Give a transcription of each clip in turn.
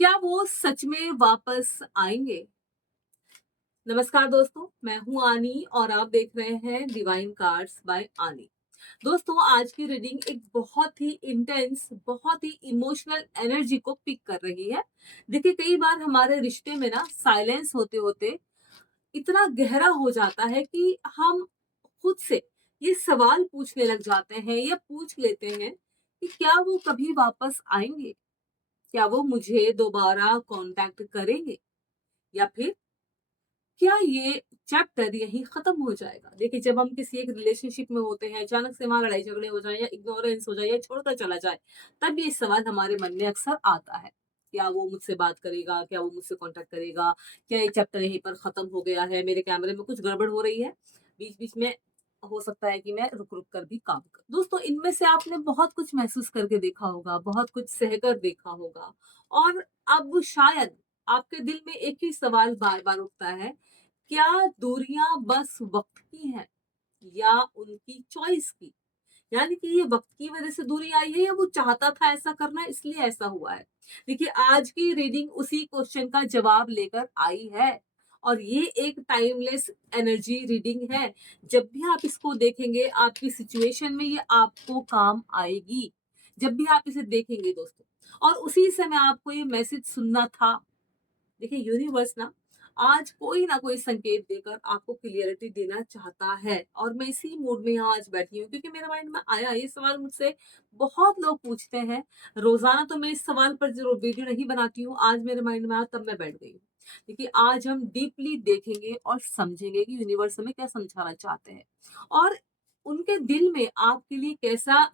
क्या वो सच में वापस आएंगे? नमस्कार दोस्तों, मैं हूं आनी और आप देख रहे हैं डिवाइन कार्ड्स बाय आनी। दोस्तों, आज की रीडिंग एक बहुत ही इंटेंस, बहुत ही इमोशनल एनर्जी को पिक कर रही है। देखिए, कई बार हमारे रिश्ते में ना साइलेंस होते होते इतना गहरा हो जाता है कि हम खुद से ये सवाल पूछने लग जाते हैं या पूछ लेते हैं कि क्या वो कभी वापस आएंगे? क्या वो मुझे दोबारा कांटेक्ट करेंगे? या फिर क्या ये चैप्टर यहीं खत्म हो जाएगा? देखिए, जब हम किसी एक रिलेशनशिप में होते हैं, अचानक से वहां लड़ाई झगड़े हो जाए या इग्नोरेंस हो जाए या छोड़कर चला जाए, तब ये सवाल हमारे मन में अक्सर आता है। क्या वो मुझसे बात करेगा? क्या वो मुझसे कांटेक्ट करेगा? क्या ये चैप्टर यहीं पर खत्म हो गया है? मेरे कैमरे में कुछ गड़बड़ हो रही है? बीच बीच में हो सकता है कि मैं रुक रुक कर भी काम कर। दोस्तों, इनमें से आपने बहुत कुछ महसूस करके देखा होगा, बहुत कुछ सहकर देखा होगा, और अब शायद आपके दिल में एक ही सवाल बार बार उठता है: क्या दूरियां बस वक्त की हैं या उनकी चॉइस की? यानी कि ये वक्त की वजह से दूरी आई है या वो चाहता था ऐसा करना इसलिए ऐसा हुआ है? देखिए, आज की रीडिंग उसी क्वेश्चन का जवाब लेकर आई है। और ये एक टाइमलेस एनर्जी रीडिंग है। जब भी आप इसको देखेंगे, आपकी सिचुएशन में ये आपको काम आएगी। जब भी आप इसे देखेंगे दोस्तों, और उसी समय आपको ये मैसेज सुनना था। देखिए, यूनिवर्स ना आज कोई ना कोई संकेत देकर आपको क्लियरिटी देना चाहता है, और मैं इसी मूड में यहाँ आज बैठी हूँ क्योंकि मेरे माइंड में आया ये सवाल। मुझसे बहुत लोग पूछते हैं रोजाना, तो मैं इस सवाल पर जरूर वीडियो नहीं बनाती हूँ। आज मेरे माइंड में आया तब मैं बैठ गई हूँ। देखिए, आज हम डीपली देखेंगे और समझेंगे कि यूनिवर्स हमें क्या समझाना चाहते हैं, और उनके दिल में आपके लिए कैसा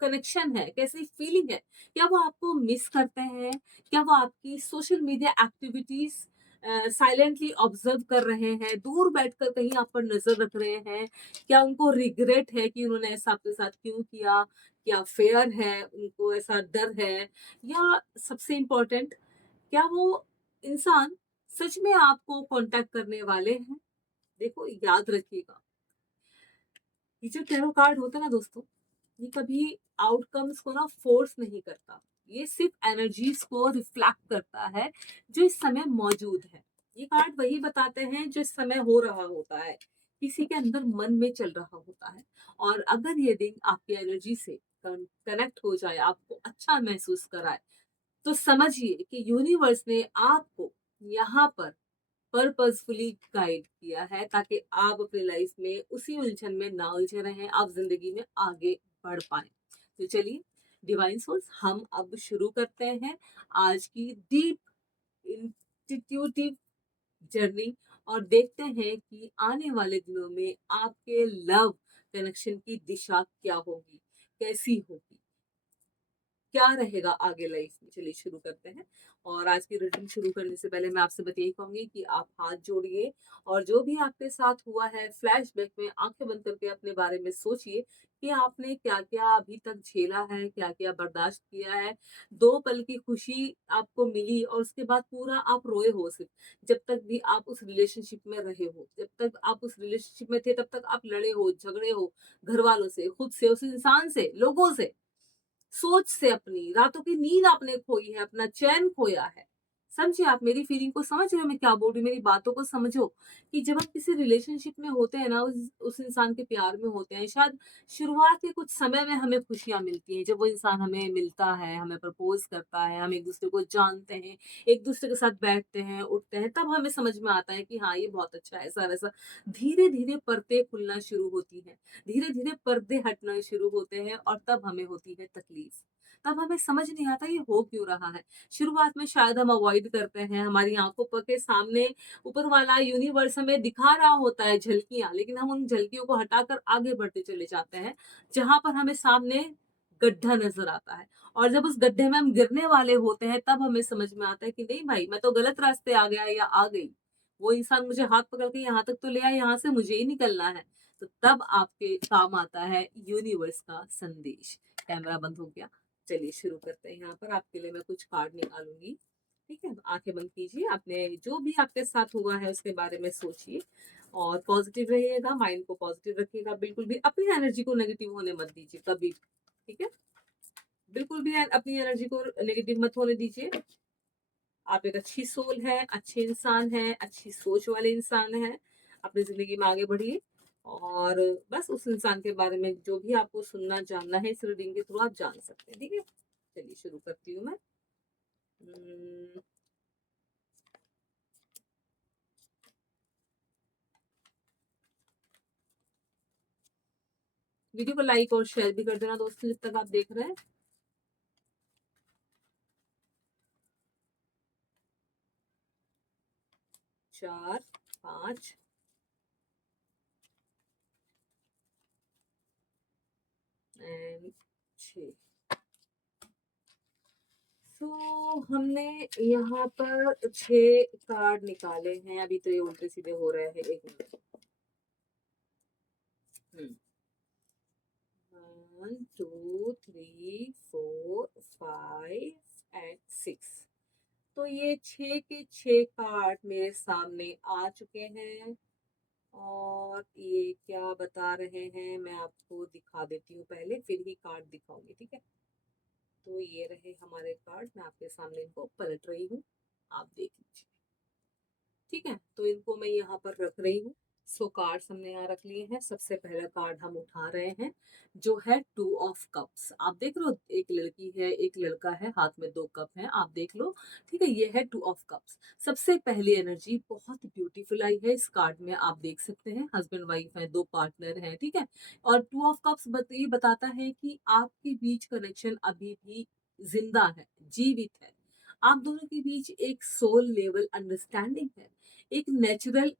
कनेक्शन है, कैसी फीलिंग है। क्या वो आपको मिस करते हैं? क्या वो आपकी social media activities silently observe कर रहे हैं, दूर बैठकर कहीं आप पर नजर रख रहे हैं? क्या उनको रिग्रेट है कि उन्होंने ऐसा आपके साथ क्यों किया? क्या फेयर है, उनको ऐसा डर है, या सबसे इम्पोर्टेंट, क्या वो इंसान सच में आपको कांटेक्ट करने वाले हैं? देखो, याद रखिएगा, ये जो टैरो कार्ड होता है ना दोस्तों, ये कभी आउटकम्स को ना फोर्स नहीं करता। ये सिर्फ एनर्जीज को रिफ्लेक्ट करता है जो इस समय मौजूद है। ये कार्ड वही बताते हैं जो इस समय हो रहा होता है, किसी के अंदर मन में चल रहा होता है। और अगर ये दिन आपकी एनर्जी से कनेक्ट हो जाए, आपको अच्छा महसूस कराए, तो समझिए कि यूनिवर्स ने आपको यहाँ पर पर्पसफुली गाइड किया है ताकि आप अपनी लाइफ में उसी उलझन में ना उलझे रहें, आप जिंदगी में आगे बढ़ पाए। तो चलिए डिवाइन सोर्स, हम अब शुरू करते हैं आज की डीप इंस्टीट्यूटिव जर्नी, और देखते हैं कि आने वाले दिनों में आपके लव कनेक्शन की दिशा क्या होगी, कैसी होगी, क्या रहेगा आगे लाइफ में। चलिए शुरू करते हैं। और आज की रीडिंग शुरू करने से पहले मैं आपसे बस यही कहूंगी कि आप हाथ जोड़िए, और जो भी आपके साथ हुआ है फ्लैशबैक में आंखें बंद करके अपने बारे में सोचिए कि आपने क्या क्या अभी तक झेला है, क्या क्या बर्दाश्त किया है। 2 पल की खुशी आपको मिली और उसके बाद पूरा आप रोए हो सिर्फ। जब तक भी आप उस रिलेशनशिप में रहे हो, जब तक आप उस रिलेशनशिप में थे, तब तक आप लड़े हो, झगड़े हो, घर वालों से, खुद से, उस इंसान से, लोगों से, सोच से, अपनी रातों की नींद आपने खोई है, अपना चैन खोया है। समझिए, आप मेरी फीलिंग को समझ रहे हो, मैं क्या बोल रही हूँ? मेरी बातों को समझो कि जब हम किसी रिलेशनशिप में होते हैं ना, उस इंसान के प्यार में होते हैं, शायद शुरुआत के कुछ समय में हमें खुशियां मिलती हैं। जब वो इंसान हमें मिलता है, हमें प्रपोज करता है, हम एक दूसरे को जानते हैं, एक दूसरे के साथ बैठते हैं, उठते हैं, तब हमें समझ में आता है कि हाँ, ये बहुत अच्छा है, ऐसा वैसा। धीरे धीरे परतें खुलना शुरू होती हैं, धीरे धीरे पर्दे हटना शुरू होते हैं, और तब हमें होती है तकलीफ। तब हमें समझ नहीं आता ये हो क्यों रहा है। शुरुआत में शायद हम अवॉइड करते हैं, हमारी आंखों पर के सामने ऊपर वाला यूनिवर्स हमें दिखा रहा होता है झलकियां, लेकिन हम उन झलकियों को हटाकर आगे बढ़ते चले जाते हैं, जहां पर हमें सामने गड्ढा नजर आता है। और जब उस गड्ढे में हम गिरने वाले होते हैं, तब हमें समझ में आता है कि नहीं भाई, मैं तो गलत रास्ते आ गया या आ गई। वो इंसान मुझे हाथ पकड़ के यहाँ तक तो ले आया, यहाँ से मुझे ही निकलना है। तो तब आपके काम आता है यूनिवर्स का संदेश। कैमरा बंद हो गया। चलिए शुरू करते हैं। यहाँ पर आपके लिए मैं कुछ कार्ड निकालूंगी। ठीक है, आंखें बंद कीजिए, आपने जो भी आपके साथ हुआ है उसके बारे में सोचिए, और पॉजिटिव रहिएगा, माइंड को पॉजिटिव रखिएगा। बिल्कुल भी अपनी एनर्जी को नेगेटिव होने मत दीजिए कभी भी। ठीक है, बिल्कुल भी अपनी एनर्जी को नेगेटिव मत होने दीजिए। आप एक अच्छी सोल है, अच्छे इंसान हैं, अच्छी सोच वाले इंसान हैं। अपनी ज़िंदगी में आगे बढ़िए और बस उस इंसान के बारे में जो भी आपको सुनना, जानना है इस रीडिंग के थ्रू आप जान सकते हैं, ठीक है? चलिए शुरू करती हूँ मैं। उम, वीडियो को लाइक और शेयर भी कर देना दोस्तों जब तक आप देख रहे हैं। चार, पाँच एंड 6। सो हमने यहाँ पर 6 कार्ड निकाले हैं। अभी तो ये उल्टे सीधे हो रहे हैं। एक मिनट। 1 2 3 4 5 एंड 6। तो ये 6 के 6 कार्ड मेरे सामने आ चुके हैं और ये क्या बता रहे हैं मैं आपको दिखा देती हूँ, पहले फिर ही कार्ड दिखाऊंगी, ठीक है? तो ये रहे हमारे कार्ड, मैं आपके सामने इनको पलट रही हूँ, आप देख लीजिए, ठीक है? तो इनको मैं यहाँ पर रख रही हूँ। सो कार्ड्स हमने यहाँ रख लिए हैं। सबसे पहला कार्ड हम उठा रहे हैं जो है 2 ऑफ कप्स। आप देख लो, एक लड़की है, एक लड़का है, हाथ में 2 कप हैं, आप देख लो, ठीक है? ये है 2 ऑफ कप्स। सबसे पहली एनर्जी बहुत ब्यूटीफुल आई है इस कार्ड में, आप देख सकते हैं हस्बैंड वाइफ है, 2 पार्टनर हैं, ठीक है? और 2 ऑफ कप्स ये बताता है कि आपके बीच कनेक्शन अभी भी जिंदा है, जीवित है। आप दोनों के बीच एक सोल लेवल अंडरस्टैंडिंग है, एक नेचुरल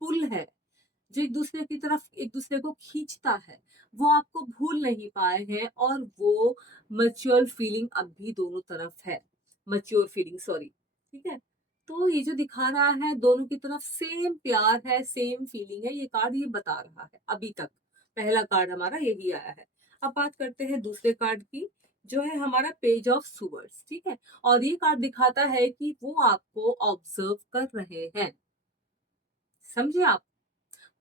पुल है जो एक दूसरे की तरफ एक दूसरे को खींचता है। वो आपको भूल नहीं पाए हैं और वो मैच्योर फीलिंग अब भी दोनों तरफ है। मैच्योर फीलिंग, सॉरी, ठीक है? तो ये जो दिखा रहा है दोनों की तरफ सेम प्यार है, सेम फीलिंग है, ये कार्ड ये बता रहा है अभी तक। पहला कार्ड हमारा यही आया है। अब बात करते हैं दूसरे कार्ड की, जो है हमारा पेज ऑफ सुवर्ड्स, ठीक है? और ये कार्ड दिखाता है कि वो आपको ऑब्जर्व कर रहे हैं। समझे आप?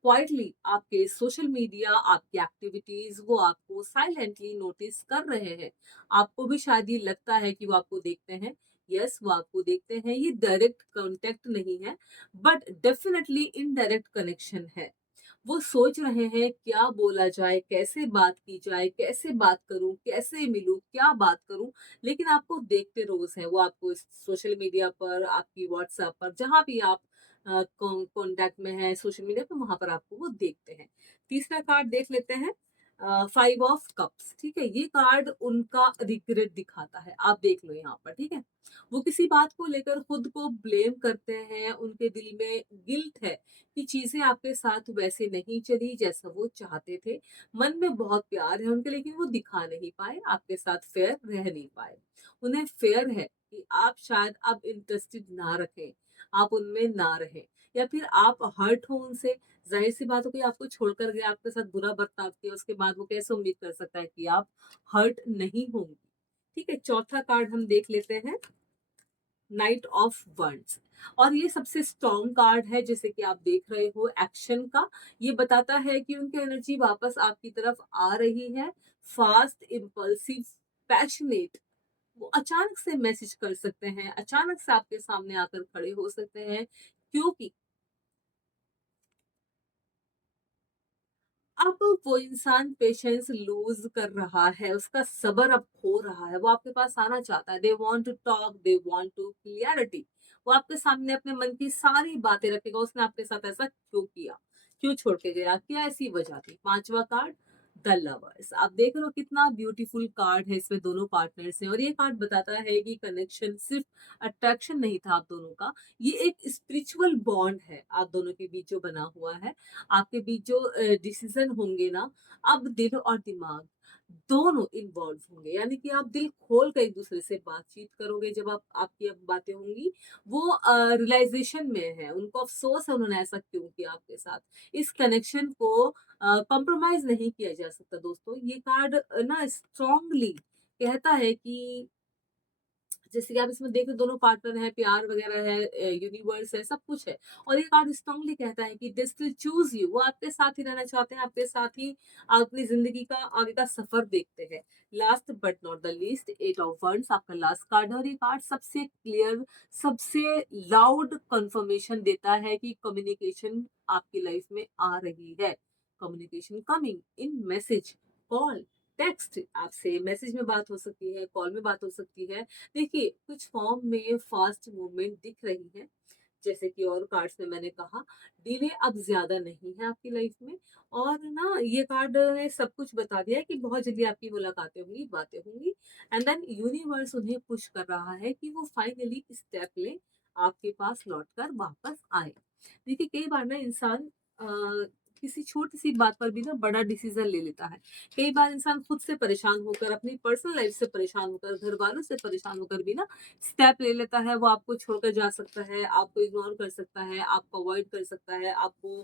क्वाइटली आपके सोशल मीडिया, आपकी एक्टिविटीज वो आपको साइलेंटली नोटिस कर रहे हैं। आपको भी शायद ये लगता है कि वो आपको देखते हैं। यस, वो आपको देखते हैं। ये डायरेक्ट कांटेक्ट नहीं है, बट डेफिनेटली इनडायरेक्ट कनेक्शन है। वो सोच रहे हैं क्या बोला जाए, कैसे बात की जाए, कैसे बात करूं, कैसे मिलूं, क्या बात करूं, लेकिन आपको देखते रोज हैं। वो आपको सोशल मीडिया पर, आपकी व्हाट्सएप पर, जहां भी आप कॉन्टैक्ट में है सोशल मीडिया पे, वहां पर आपको वो देखते हैं। तीसरा कार्ड देख लेते हैं, 5 ऑफ कप्स, ठीक है? ये कार्ड उनका रिग्रेट दिखाता है, आप देख लो यहाँ पर, ठीक है? वो किसी बात को लेकर खुद को ब्लेम करते हैं, उनके दिल में गिल्ट है कि चीजें आपके साथ वैसे नहीं चली जैसा वो चाहते थे। मन में बहुत प्यार है उनके, लेकिन वो दिखा नहीं पाए, आपके साथ फेयर रह नहीं पाए। उन्हें फेयर है कि आप शायद अब इंटरेस्टेड ना रखें, आप उनमें ना रहें, या फिर आप हर्ट हो उनसे। जाहिर सी बात हो कि आपको छोड़कर गया, आपके साथ बुरा बर्ताव किया, उसके बाद वो कैसे उम्मीद कर सकता है कि आप हर्ट नहीं होंगी, ठीक है? चौथा कार्ड हम देख लेते हैं, नाइट ऑफ वंड्स। और ये सबसे स्ट्रॉन्ग कार्ड है, जैसे कि आप देख रहे हो एक्शन का। ये बताता है कि उनकी एनर्जी वापस आपकी तरफ आ रही है। Fast, impulsive, passionate. वो अचानक से मैसेज कर सकते हैं, अचानक से आपके सामने आकर खड़े हो सकते हैं, क्योंकि अब वो इंसान पेशेंस लूज कर रहा है, उसका सब्र अब खो रहा है, वो आपके पास आना चाहता है। They want to talk, they want to clarity. वो आपके सामने अपने मन की सारी बातें रखेगा, उसने आपके साथ ऐसा क्यों किया, क्यों छोड़ के गया, क्या ऐसी वजह थी। पांचवा कार्ड, द लवर्स। आप देख रहे हो कितना ब्यूटीफुल कार्ड है, इसमें दोनों पार्टनर्स हैं और ये कार्ड बताता है कि कनेक्शन सिर्फ अट्रैक्शन नहीं था आप दोनों का, ये एक स्पिरिचुअल बॉन्ड है आप दोनों के बीच जो बना हुआ है। आपके बीच जो डिसीजन होंगे ना, अब दिल और दिमाग दोनों इन्वॉल्व होंगे, यानी कि आप दिल खोल कर एक दूसरे से बातचीत करोगे। जब आप आपकी अब बातें होंगी, वो रियलाइजेशन में है, उनको अफसोस है उन्होंने ऐसा क्यों किया आपके साथ। इस कनेक्शन को कॉम्प्रोमाइज नहीं किया जा सकता दोस्तों। ये कार्ड ना स्ट्रांगली कहता है कि जैसे कि आप इसमें देख रहे हो दोनों पार्टनर हैं, प्यार वगैरह है, यूनिवर्स है, सब कुछ है। और ये कार्ड स्ट्रांगली कहता है कि दे स्टिल चूज़ यू, वो आपके साथ ही रहना चाहते हैं, आपके साथ ही अपनी ज़िंदगी का आगे का सफ़र देखते हैं। Last but not the least, 8 of wands आपका लास्ट कार्ड है और ये कार्ड सबसे क्लियर, सबसे लाउड कन्फर्मेशन देता है कि कम्युनिकेशन आपकी लाइफ में आ रही है। Communication coming in message, call, text, आपसे मैसेज में बात हो सकती है, कॉल में बात हो सकती है। देखिए, कुछ फॉर्म में फास्ट मूवमेंट दिख रही है, जैसे कि और कार्ड्स में मैंने कहा, डिले अब ज़्यादा नहीं है आपकी लाइफ में। और ना ये कार्ड ने सब कुछ बता दिया है कि बहुत जल्दी आपकी मुलाकातें होंगी, बातें होंगी। एंड देन यूनिवर्स उन्हें पुश कर रहा है कि वो फाइनली स्टेप लें, आपके पास लौटकर वापस आएँ। देखिए, कई बार ना इंसान किसी छोटी-सी बात पर भी ना बड़ा डिसीज़न ले लेता है। कई बार इंसान खुद से परेशान होकर, अपनी पर्सनल लाइफ से परेशान होकर, घरवालों से परेशान होकर भी ना स्टेप ले लेता है। वो आपको छोड़कर जा सकता है, आपको इग्नोर कर सकता है, आपको अवॉइड कर सकता है, आपको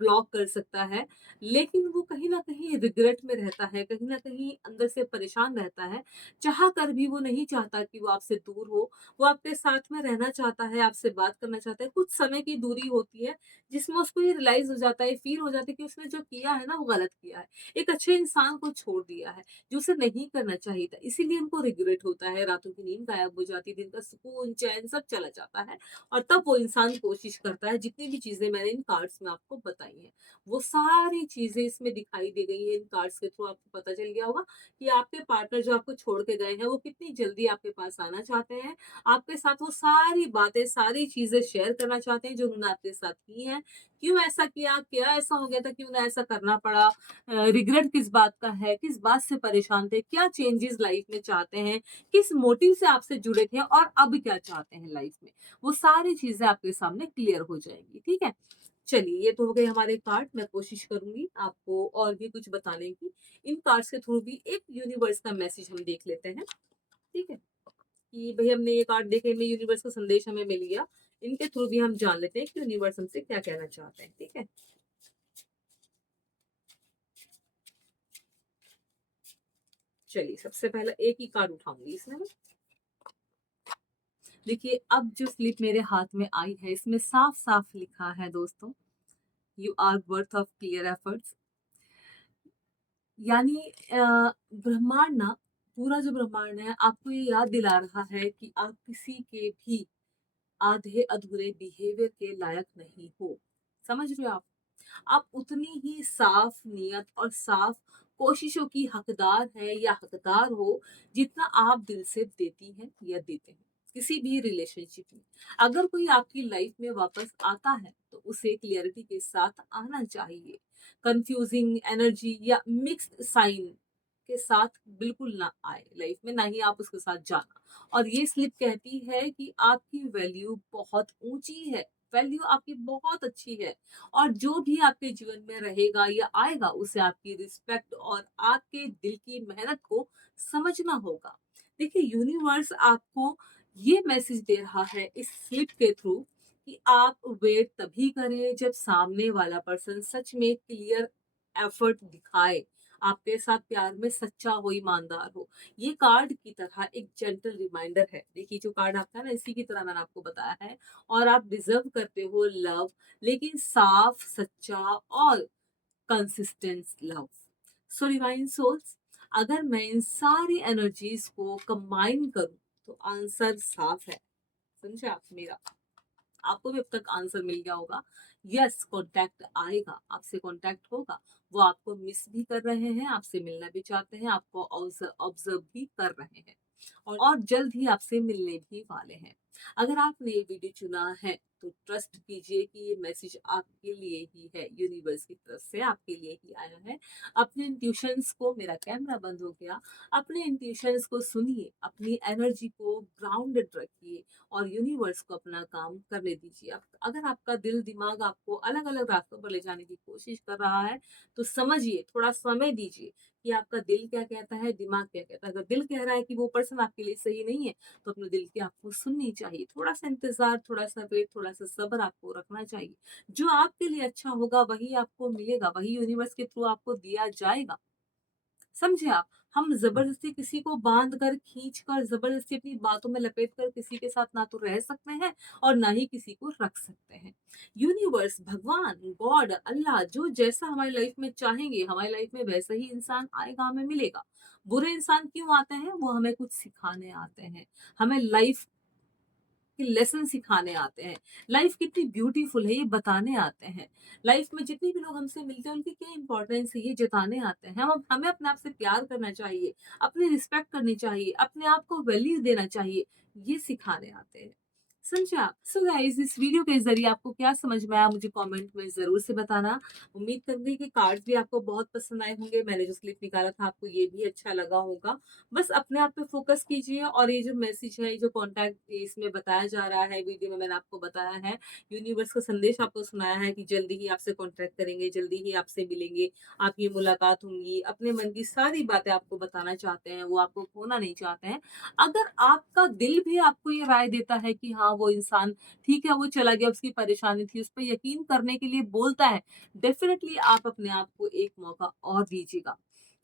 ब्लॉक कर सकता है। लेकिन वो कहीं न कहीं रिग्रेट में रहता है, कहीं न कहीं अंदर से परेशान रहता है। चाह कर भी वो नहीं चाहता कि वो आपसे दूर हो, वो आपके साथ में रहना चाहता है, आपसे बात करना चाहता है। कुछ समय की दूरी होती है, जिसमें उसको ये रियलाइज़ हो जाता है, फ़ील हो जाता है कि उसने जो किया है ना, वो गलत किया है। एक अच्छे इंसान को छोड़ दिया है, जो उसे नहीं करना चाहिए था। इसीलिए उनको रिग्रेट होता है, रातों की नींद गायब हो जाती है, दिन का सुकून, चैन सब चला जाता है और तब वो इंसान कोशिश करता है, जितनी भी चीज़ें मैंने इन कार्ड्स में आपको बताई हैं, वो सारी चीज़ें इसमें दिखाई दे गई हैं। इन कार्ड्स के थ्रू आपको पता चल गया होगा कि आपके पार्टनर जो आपको छोड़ के गए हैं, वो कितनी जल्दी आपके पास आना चाहते हैं। आपके साथ वो सारी बातें, सारी चीज़ें शेयर करना चाहते हैं, जो उन्होंने आपके साथ की हैं। क्यों ऐसा किया? क्या ऐसा हो गया था कि उन्हें ऐसा करना पड़ा? रिग्रेट किस बात का है, किस बात से परेशान थे, क्या चेंजेस लाइफ में चाहते हैं, किस मोटिव से आपसे जुड़े थे और अब क्या चाहते हैं लाइफ में, वो सारी चीजें आपके सामने क्लियर हो जाएंगी। ठीक है, चलिए, ये तो हो गए हमारे कार्ड। मैं कोशिश करूंगी आपको और भी कुछ बताने की। इन कार्ड्स के थ्रू भी एक यूनिवर्स का मैसेज हम देख लेते हैं। ठीक है, कि भाई हमने ये कार्ड देखे, हमें यूनिवर्स का संदेश हमें मिल गया। इनके थ्रू भी हम जान लेते हैं कि यूनिवर्स हमसे क्या कहना चाहते हैं। ठीक है, चलिए, सबसे पहले एक ही कार्ड उठाऊंगी इसमें मैं। देखिए, अब जो स्लिप मेरे हाथ में आई है, इसमें साफ साफ लिखा है दोस्तों, you are worth of clear efforts. यानी ब्रह्मांड ना, पूरा जो ब्रह्मांड है, आपको ये याद दिला रहा है कि आप किसी के भी आधे अधूरे बिहेवियर के लायक नहीं हो। समझ रहे हो आप उतनी ही साफ नियत और साफ कोशिशों की हकदार है या हकदार हो, जितना आप दिल से देती हैं या देते हैं किसी भी रिलेशनशिप में। अगर कोई आपकी लाइफ में वापस आता है, तो उसे क्लियरिटी के साथ आना चाहिए। कंफ्यूजिंग एनर्जी या मिक्स्ड साइन के साथ बिल्कुल ना आए लाइफ में, ना ही आप उसके साथ जाना। और ये स्लिप कहती है कि आपकी वैल्यू बहुत ऊंची है, वैल्यू आपकी बहुत अच्छी है, और जो भी आपके जीवन में रहेगा या आएगा, उसे आपकी रिस्पेक्ट और आपके दिल की मेहनत को समझना होगा। देखिए, यूनिवर्स आपको ये मैसेज दे रहा है इस स्लिप के थ्रू कि आप वेट तभी करें जब सामने वाला पर्सन सच में क्लियर एफर्ट दिखाए, आपके साथ प्यार में सच्चा हो, ईमानदार हो। ये कार्ड की तरह एक जेंटल रिमाइंडर है। देखिए, जो कार्ड आपका है ना, इसी की तरह मैंने आपको बताया है। और आप डिजर्व करते हो लव, लेकिन साफ, सच्चा और consistent love. So divine souls, अगर मैं इन सारी एनर्जीज को कंबाइन करूं, तो आंसर साफ है। समझे आप मेरा? आपको भी अब तक आंसर मिल गया होगा। यस, कांटेक्ट आएगा, आपसे कांटेक्ट होगा। वो आपको मिस भी कर रहे हैं, आपसे मिलना भी चाहते हैं, आपको ऑब्जर्व भी कर रहे हैं, और जल्द ही आपसे मिलने भी वाले हैं। अगर आपने ये वीडियो चुना है, तो ट्रस्ट कीजिए कि ये मैसेज आपके लिए ही है, यूनिवर्स की तरफ से आपके लिए ही आया है। अपने इंट्यूशंस को, मेरा कैमरा बंद हो गया, अपने इंट्यूशंस को सुनिए, अपनी एनर्जी को ग्राउंडेड रखिए और यूनिवर्स को अपना काम करने दीजिए। अगर आपका दिल दिमाग आपको अलग अलग रास्तों पर ले जाने की कोशिश कर रहा है, तो समझिए, थोड़ा समय दीजिए कि आपका दिल क्या कहता है, दिमाग क्या कहता है। अगर दिल कह रहा है कि वो पर्सन आपके लिए सही नहीं है, तो अपने दिल की आपको सुननी चाहिए। थोड़ा सा इंतजार, थोड़ा सा वेट, थोड़ा सा सब्र आपको रखना चाहिए। जो आपके लिए अच्छा होगा, वही आपको मिलेगा, वही यूनिवर्स के थ्रू आपको दिया जाएगा। समझे आप? हम ज़बरदस्ती किसी को बाँध कर, खींच कर, ज़बरदस्ती अपनी बातों में लपेट कर किसी के साथ ना तो रह सकते हैं और ना ही किसी को रख सकते हैं। यूनिवर्स, भगवान, गॉड, अल्लाह जो जैसा हमारी लाइफ़ में चाहेंगे, हमारी लाइफ़ में वैसा ही इंसान आएगा, हमें मिलेगा। बुरे इंसान क्यों आते हैं? वो हमें कुछ सिखाने आते हैं। हमें लाइफ़ कि लेसन सिखाने आते हैं। लाइफ कितनी ब्यूटीफुल है ये बताने आते हैं। लाइफ में जितने भी लोग हमसे मिलते हैं उनकी क्या इंपॉर्टेंस है ये जताने आते हैं। हम हमें अपने आप से प्यार करना चाहिए, अपनी रिस्पेक्ट करनी चाहिए, अपने आप को वैल्यू देना चाहिए, ये सिखाने आते हैं। समझे आप? सो गाइस इस वीडियो के ज़रिए आपको क्या समझ में आया मुझे कमेंट में ज़रूर से बताना। उम्मीद करूँगी कि कार्ड्स भी आपको बहुत पसंद आए होंगे। मैंने जो स्लिप निकाला था आपको ये भी अच्छा लगा होगा। बस अपने आप पे फोकस कीजिए और ये जो मैसेज है, ये जो कॉन्टैक्ट इसमें बताया जा रहा है, वीडियो में मैंने आपको बताया है, यूनिवर्स का संदेश आपको सुनाया है कि जल्दी ही आपसे कॉन्टैक्ट करेंगे, जल्दी ही आपसे मिलेंगे, आपकी मुलाकात होंगी, अपने मन की सारी बातें आपको बताना चाहते हैं, वो आपको खोना नहीं चाहते हैं। अगर आपका दिल भी आपको ये राय देता है कि हाँ, वो इंसान ठीक है, वो चला गया, उसकी परेशानी थी, उस पे यकीन करने के लिए बोलता है, डेफ़िनिटली आप अपने आप को एक मौका और दीजिएगा।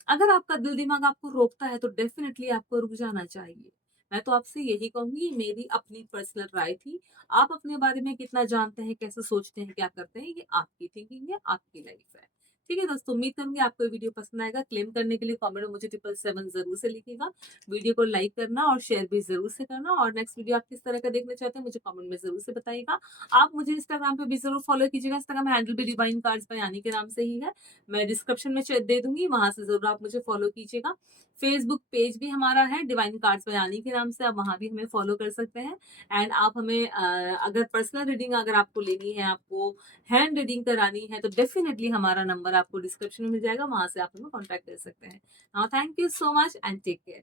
अगर आपका दिल दिमाग आपको रोकता है तो डेफिनेटली आपको रुक जाना चाहिए। मैं तो आपसे यही कहूँगी, मेरी अपनी पर्सनल राय थी। आप अपने बारे में कितना जानते हैं, कैसे सोचते हैं, क्या करते हैं, ये आपकी थिंकिंग है, आपकी लाइफ है। ठीक है दोस्तों, उम्मीद करूँगी आपको ये वीडियो पसंद आएगा। क्लेम करने के लिए कमेंट में मुझे 777 ज़रूर से लिखिएगा। वीडियो को लाइक करना और शेयर भी ज़रूर से करना और नेक्स्ट वीडियो आप किस तरह का देखना चाहते हैं मुझे कमेंट में ज़रूर से बताइएगा। आप मुझे इंस्टाग्राम पे भी ज़रूर फॉलो कीजिएगा। इंस्टाग्राम हैंडल भी डिवाइन कार्ड्स बाय यानी के नाम से ही है। मैं डिस्क्रिप्शन में दे दूँगी, वहाँ से ज़रूर आप मुझे फ़ॉलो कीजिएगा। फ़ेसबुक पेज भी हमारा है डिवाइन कार्ड्स बाय यानी के नाम से, आप वहाँ भी हमें फ़ॉलो कर सकते हैं। एंड आप हमें अगर पर्सनल रीडिंग अगर आपको लेनी है, आपको हैंड रीडिंग करानी है, तो डेफ़िनिटली हमारा नंबर आपको डिस्क्रिप्शन में मिल जाएगा, वहाँ से आप हमें कॉन्टैक्ट कर सकते हैं। Thank you so much and take care.